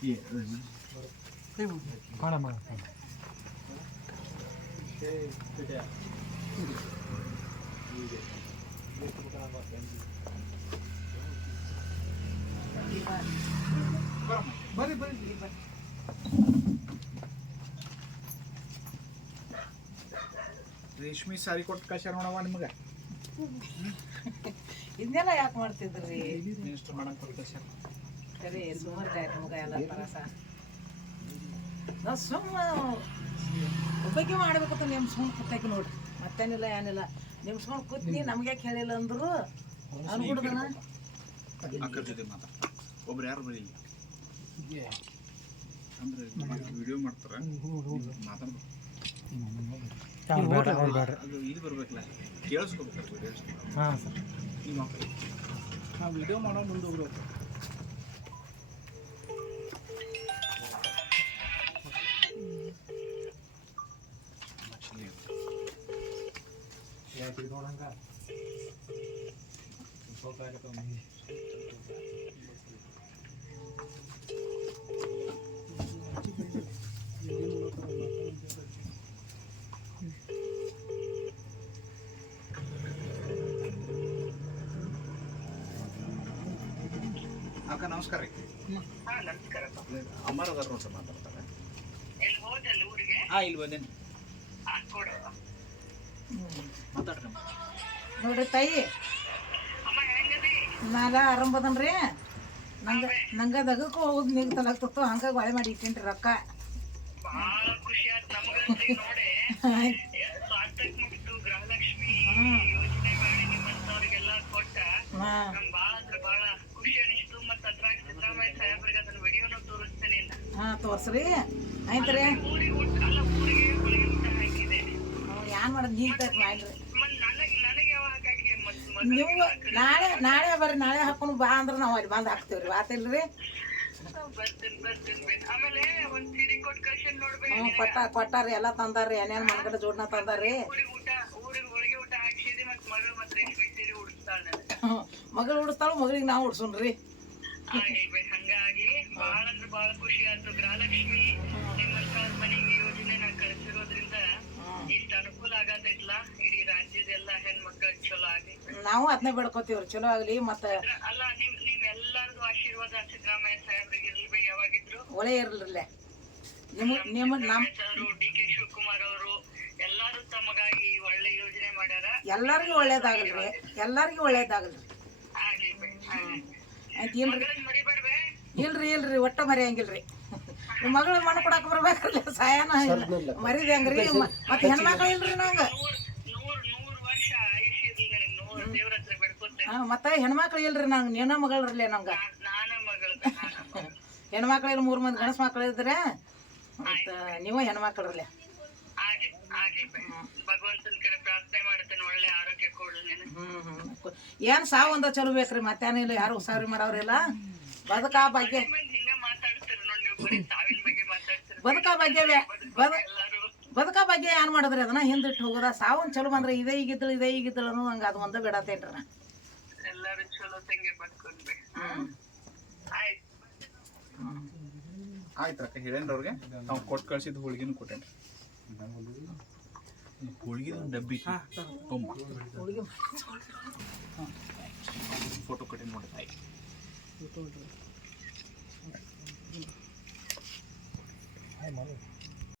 ಬರ್ರಿ ಬರ್ರಿ ರೇಷ್ಮೆ ಸಾರಿ ಕೊಟ್ಟು ಕಳ್ಸ್ಯಾರ ನೋಡವ ನಿಮಗೆ. ಇದನ್ನೆಲ್ಲ ಯಾಕೆ ಮಾಡ್ತಿದ್ರಿ? ಮಿನಿಸ್ಟರ್ ಮಾಡಕ್ ಕೊಟ್ಟು ಕಳ್ಸ್ಯಾರ. ಕರೆ ಸುಮಾರು ಗಾಯ ನಮಗ ಎಲ್ಲ ತರಸ ನಾವು ಸುಮ್ಮ ಒಬ್ಬಕ್ಕೆ ಮಾಡ್ಬೇಕಂತ ನೆಮ್ಸ್ಕೊಂಡು ಕೂತಾಕಿ ನೋಡ್ರಿ, ಮತ್ತೇನಿಲ್ಲ ಏನಿಲ್ಲ. ನೆಮ್ಸ್ಕೊಂಡು ಕೂತ್ನಿ ನಮ್ಗೆ ಕೇಳಿಲ್ಲ ಅಂದ್ರು ಅನ್ಬಿಡ್ದನ ಅಕ್ಕರ ಜೊತೆ ಮಾತಾಡ್ತಾರೆ. ಒಬ್ರು ಯಾರು ಬರೀಲ್ಲ ಅಂದ್ರೆ ವಿಡಿಯೋ ಮಾಡ್ತಾರೆ, ಮಾತಾಡ್ಬೇಕು. ಅದು ಇದು ಬರ್ಬೇಕಲ್ಲ, ಕೇಳಿಸ್ಕೋಬೇಕಾರೆ ವಿಡಿಯೋ. ಹಾಂ ಸರ್, ನಿಮ್ಮ ನಾವು ವಿಡಿಯೋ ಮಾಡೋ ಮುಂದೆ ಹೋಗ್ಬೇಕು. ಅಕ್ಕ ನಮಸ್ಕಾರ ರೀ. ಅಮ್ಮಾರ ಅದಾರ ನೋಡ್ರಿ ಮಾತಾಡ್ತಾರೆ. ಇಲ್ಲಿ ಬಂದೇನಿ, ಮಾತಾಡ್ರಿ. ನೋಡ್ರಿ ತಾಯಿ, ನಾಗ ಆರಂಭದನ್ರಿ ನಂಗೆ ದಗಕ್ಕೂ ಹೋಗುದು ನಿಗ್ತಲಾಗ್ತತ್ತು, ಹಂಗಾಗಿ ಬಾಳೆ ಮಾಡಿ ಇಟ್ಟೇನ್ರಿ ರೊಕ್ಕ. ಹಾಂ ತೋರ್ಸ್ರಿ, ಆಯ್ತ್ರಿ. ಏನ್ ಮಾಡೋದು ನೀಟಾಗಿ ಮಾಡ್ರಿ ನೀವು. ನಾಳೆ ಬರ್ರಿ, ನಾಳೆ ಹಾಕೊಂಡು ಬಾ ಅಂದ್ರೆ ನಾವು ಅಲ್ಲಿ ಬಂದು ಹಾಕ್ತೇವ್ರಿ. ಆತಿಲ್ರಿ? ಹ್ಞೂ ಕೊಟ್ಟಾರಿ, ಎಲ್ಲ ತಂದಾರ್ರಿ, ಏನೇನು ಮನ್ಗಡೆ ಜೋಡ್ನ ತಂದಾರ್ರಿ. ಮಗಳು ಉಡಿಸ್ತಾಳು, ಮಗಳಿಗೆ ನಾವು ಉಡ್ಸೋಣ್ರಿ. ಹಂಗಾಗಿ ಬಹಳ ಅಂದ್ರೆ ಬಹಳ ಖುಷಿ ಆಯ್ತು. ಗೃಹಲಕ್ಷ್ಮಿ ನಿಮ್ಮಂತ ಮನೆಗೆ ಯೋಜನೆ ನಾ ಕಳಿಸಿರೋದ್ರಿಂದ ಇಷ್ಟ ಅನುಕೂಲ ಆಗತೈತ್ಲ. ಇಡೀ ರಾಜ್ಯದೆಲ್ಲ ಹೆಣ್ಮಕ್ಳಿಗೆ ಚಲೋ ಆಗಿ ನಾವು ಅದನ್ನೇ ಬೇಡ್ಕೋತೀವ್ರಿ, ಚಲೋ ಆಗ್ಲಿ. ಮತ್ತೆ ಅಲ್ಲ ನಿಮ್ ಎಲ್ಲಾರ್ದು ಆಶೀರ್ವಾದ ಸಿದ್ದರಾಮಯ್ಯ ಸಾಹೇಬ್ರಿಗೆ ಇರ್ಲಿ, ಯಾವಾಗಿದ್ರು ಒಳ್ಳೆ ಇರ್ಲಿಲ್ಲ. ನಿಮ್ಮ ಡಿ ಕೆ ಶಿವಕುಮಾರ್ ಅವರು ಎಲ್ಲಾರು ತಮಗಾಗಿ ಒಳ್ಳೆ ಯೋಜನೆ ಮಾಡ್ಯಾರ. ಎಲ್ಲರಿಗೂ ಒಳ್ಳೇದಾಗಲ್ರಿ, ಎಲ್ಲರಿಗೂ ಒಳ್ಳೇದಾಗಲ್ರಿ. ಇಲ್ರಿ ಒಟ್ಟ ಮರಿಯಂಗಿಲ್ರಿ. ನಿಮ್ಮ ಮಗಳು ಮಣ್ಣು ಕೊಡಾಕ ಬರ್ಬೇಕ್ರಿ, ಸಾಯನ ಮರಿದ ಹೆಂಗ್ರಿ? ಮತ್ತೆ ಹೆಣ್ಮಕ್ಳು ಇಲ್ರಿ ನಂಗ. ಮತ್ತೆ ಹೆಣ್ಮಕ್ಳು ಇಲ್ರಿ ನಂಗೆ, ನೀನ ಮಗಳ್ರಲ್ಲೇ ನಂಗ. ಹೆಣ್ಮಕ್ಳು ಇಲ್ಲ, 3 ಮಂದಿ ಗಣಸ್ ಮಕ್ಳು ಇದ್ರೆ ಮತ್ತ ನೀವು ಹೆಣ್ಮಕ್ಳರ್ಲೆ. ಏನ್ ಸಾವು ಒಂದ ಚಲೋ ಬೇಕ್ರಿ, ಮತ್ತೇನಿಲ್ಲ. ಯಾರು ಉಸಾರಿ ಮಾಡೋರಿಲ್ಲ. ಬದುಕಾ ಬಗ್ಗೆ ಬದುಕಾ ಬಗ್ಗೆ ಏನ್ ಮಾಡಿದ್ರಿ? ಅದನ್ನ ಹಿಂದಿಟ್ಟು ಹೋಗೋದ. ಸಾವನ್ ಚಲೋ ಬಂದ್ರೆ ಇದೇ ಈಗಿದ್ದಳು ಅನ್ನೋ ಹಂಗ ಅದು ಒಂದ ಬಿಡತೇನ್ರಿ ನಾ. ಆಯ್ತು ಅಕ್ಕ, ಹೇಳೇನ್ರಿ ಅವ್ರಿಗೆ. ನಾವು ಕೊಟ್ಟು ಕಳ್ಸಿದ್ದು ಹೋಳಿಗೆನೂ ಕೊಟ್ಟೇನ್ರಿ. ಹೋಳಿಗೆ ಡಬ್ಬಿ ಫೋಟೋ ಕೊಟ್ಟೇನಿ ನೋಡಿ ತಾಯಿ. ಹಾಯ್ ಮಾಡು.